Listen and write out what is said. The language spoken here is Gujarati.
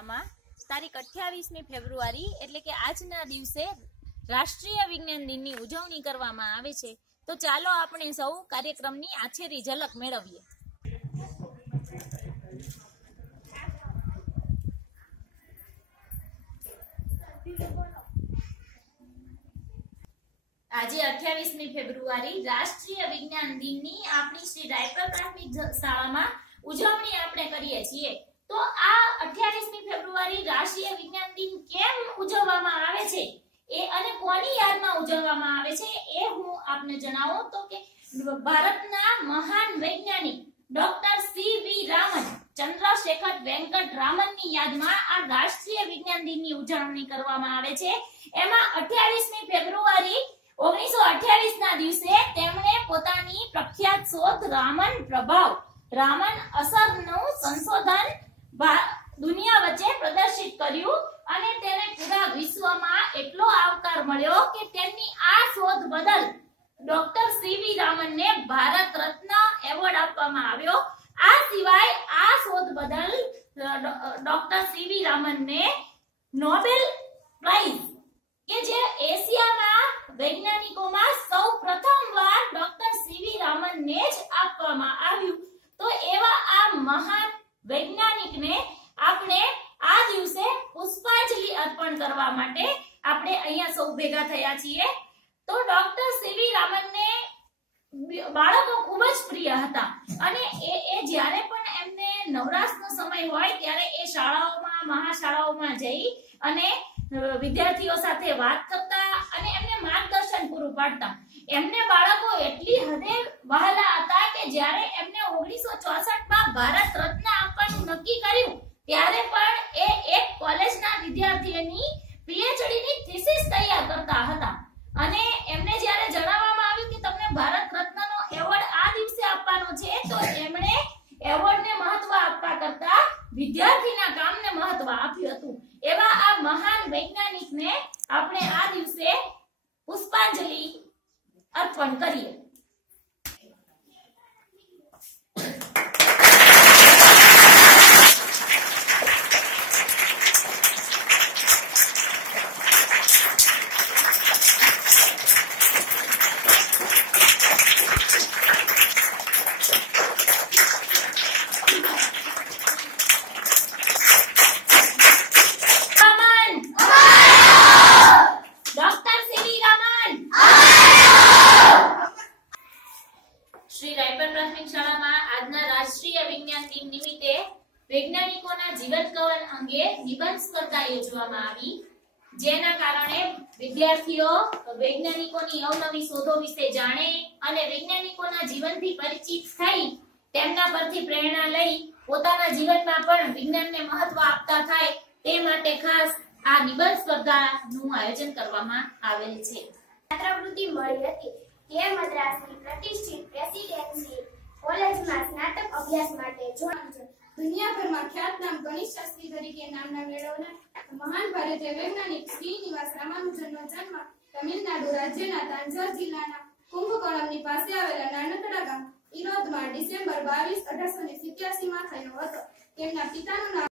શાળામાં તારીખ 28મી ફેબ્રુઆરી એટલે કે આજના દિવસે રાષ્ટ્રીય વિજ્ઞાન દિનની ઉજવણી કરવામાં આવે છે। તો ચાલો આપણે સૌ કાર્યક્રમની આછેરી ઝલક મેળવીએ। આજે 28મી ફેબ્રુઆરી રાષ્ટ્રીય વિજ્ઞાન દિનની આપણી શ્રી રાયપર પ્રાથમિક શાળામાં ઉજવણી આપણે કરીએ છીએ। તો આ 28મી ફેબ્રુઆરી રાષ્ટ્રીય વિજ્ઞાન દિન કેમ ઉજવવામાં આવે છે એ અને કોની યાદમાં ઉજવવામાં આવે છે એ હું આપને જણાવું તો કે ભારતના મહાન વૈજ્ઞાનિક ડોક્ટર સી.વી. રામન ચંદ્રશેખર વેંકટ રામનની યાદમાં આ રાષ્ટ્રીય વિજ્ઞાન દિનની ઉજવણી કરવામાં આવે છે। એમાં 28મી ફેબ્રુઆરી 1928 ના દિવસે તેમણે પોતાની પ્રખ્યાત શોધ રામન પ્રભાવ રામન અસરનું સંશોધન દુનિયા વચ્ચે પ્રદર્શિત કર્યું અને તેને પૂરા વિશ્વમાં એટલો આવકાર મળ્યો કે તેમની આ શોધ બદલ doctor CV. રામનને Bharat Ratna award આપવામાં આવ્યો। આ સિવાય આ શોધ બદલ ડોક્ટર સી.વી. રામનને નોબેલ પ્રાઇઝ કે જે એશિયાના વૈજ્ઞાનિકોમાં સૌપ્રથમવાર ડોક્ટર સી.વી. રામનને જ આપવામાં આવ્યું। તો એવા આ મહાન વૈજ્ઞાનિકને આપણે આ દિવસે પુષ્પાંજલિ અર્પણ કરવા માટે આપણે અહીંયા સૌ ભેગા થયા છીએ। તો ડોક્ટર સી.વી. રામનને બાળકો ખૂબ જ પ્રિય હતા અને એ જ્યારે પણ એમને નવરાશનો સમય હોય ત્યારે એ શાળાઓમાં મહાશાળાઓમાં જઈ અને વિદ્યાર્થીઓ સાથે વાત કરતા અને એમને માર્ગદર્શન પૂરું પાડતા। એમને બાળકો એટલી હદે વહાલા હતા કે જ્યારે એમને 1964 માં ભારત રત્ન આપવાનું નક્કી કર્યું ત્યારે પણ એ એક કોલેજના વિદ્યાર્થીની પીએચડી ની થીસીસ તૈયાર કરતા હતા અને એમને જ્યારે જણાવવામાં આવ્યું કે તમને ભારત રત્નનો એવોર્ડ આ દિવસે આપવાનો છે તો એમણે એવોર્ડને મહત્વ આપવા કરતા વિદ્યાર્થીના કામને મહત્વ આપ્યું હતું। એવા આ મહાન વૈજ્ઞાનિકને આપણે આ દિવસે પુષ્પાંજલિ અર્પણ કરીએ। શ્રી રાયપર પ્રાથમિક શાળામાં આજના રાષ્ટ્રીય વિજ્ઞાન દિન નિમિત્તે વૈજ્ઞાનિકોના જીવન કવન અંગે નિબંધ સ્પર્ધા યોજવામાં આવી, જેના કારણે વિદ્યાર્થીઓ વૈજ્ઞાનિકોની અવનવી શોધો વિશે જાણે અને વૈજ્ઞાનિકોના જીવનથી પરિચિત થઈ તેમના પરથી પ્રેરણા લઈ પોતાના જીવનમાં પણ વિજ્ઞાનને મહત્વ આપતા થાય તે માટે ખાસ આ નિબંધ સ્પર્ધાનું આયોજન કરવામાં આવેલ છે। છાત્રવૃત્તિ મળી હતી કે મદ્રાસની પ્રતિષ્ઠિત પ્રેસિડેન્સી કોલેજમાં સ્નાતક અભ્યાસ માટે જોડાયું છે। દુનિયાભરમાં ખ્યાતનામ ગણિત શાસ્ત્રી તરીકે નામના મેળવનાર મહાન ભારતીય વૈજ્ઞાનિક શ્રીનિવાસ રામાનુજનનો જન્મ તમિલનાડુ રાજ્યના તાંજાર જિલ્લાના કુંભકોણમની પાસે આવેલા નાનકડા ગામ ઈરોદમાં ડિસેમ્બર 22, 1887 માં થયો હતો। તેમના પિતાનું નામ